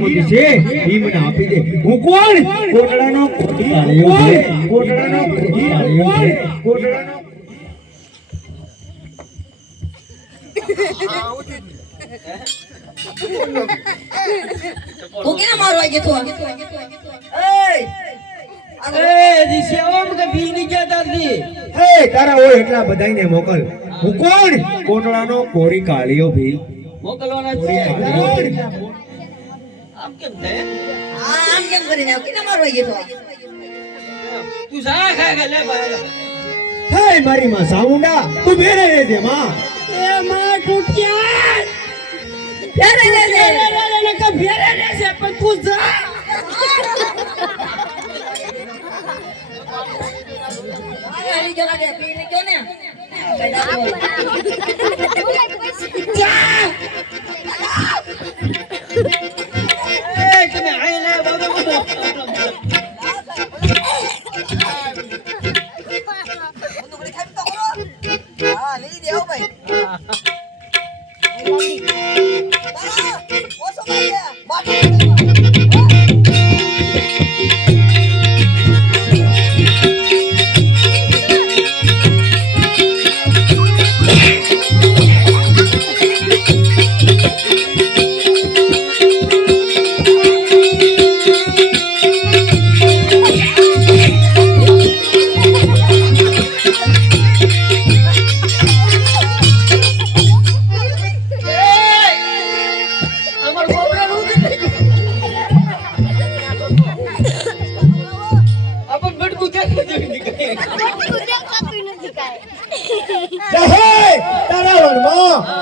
મોતી છે ઈ મને આપી દે. હું કોણ? કોટડાનો કોટડાનો કોટડાનો કોટડાનો તું કેમ મારવા ગયો તું હે તારા હોય એટલા બધાયને મોકલ. હું કોણ? કોટડાનો કોરી કાળિયો ભી મોકલવાના છે. કેમ થાય? આમ કેમ કરીને તું તું ખા લે ભાઈ હે મારી માં સાઉન્ડા તું બેરે રહેજે માં. ફેરે લે લે આવી ગયો લાગે પીને ગયો ને? એ Bye.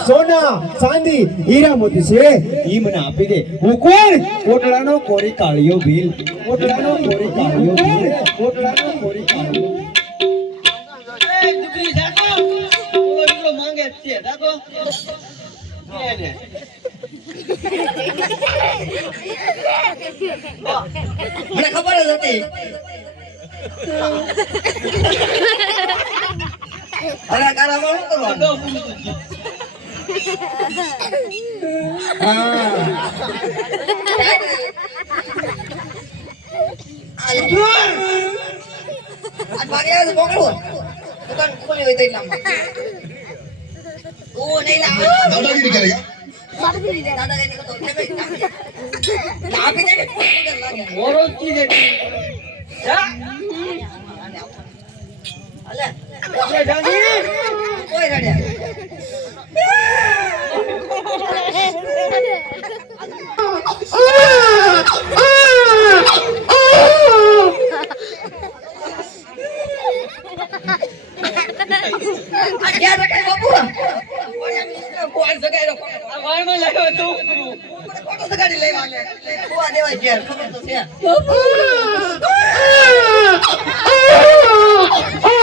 સોના ચાંદી હીરા મોતી છે. ઈ મને આપી દે. હું કોણ? કોટડાનો કોરી કાળિયો ભીલ. કોટડાનો કોરી કાળિયો ભીલ. કોટડાનો કોરી કાળિયો એ દીકરી જાતો ઓલો એટલો માંગે છે. જાતો મને ખબર જ હતી. Ada cara mau tuh. Aljur. Advarnya itu boklu. Bukan kuli itu hilang. Oh, ini lah. Ada gini kali ya? দাদা গিরি কত নেবে না আপনি দেখে বড় কি দেখি হ্যাঁ સગાડી લેવા લે દેવાય ઘેર ખબર તો છે. Oh!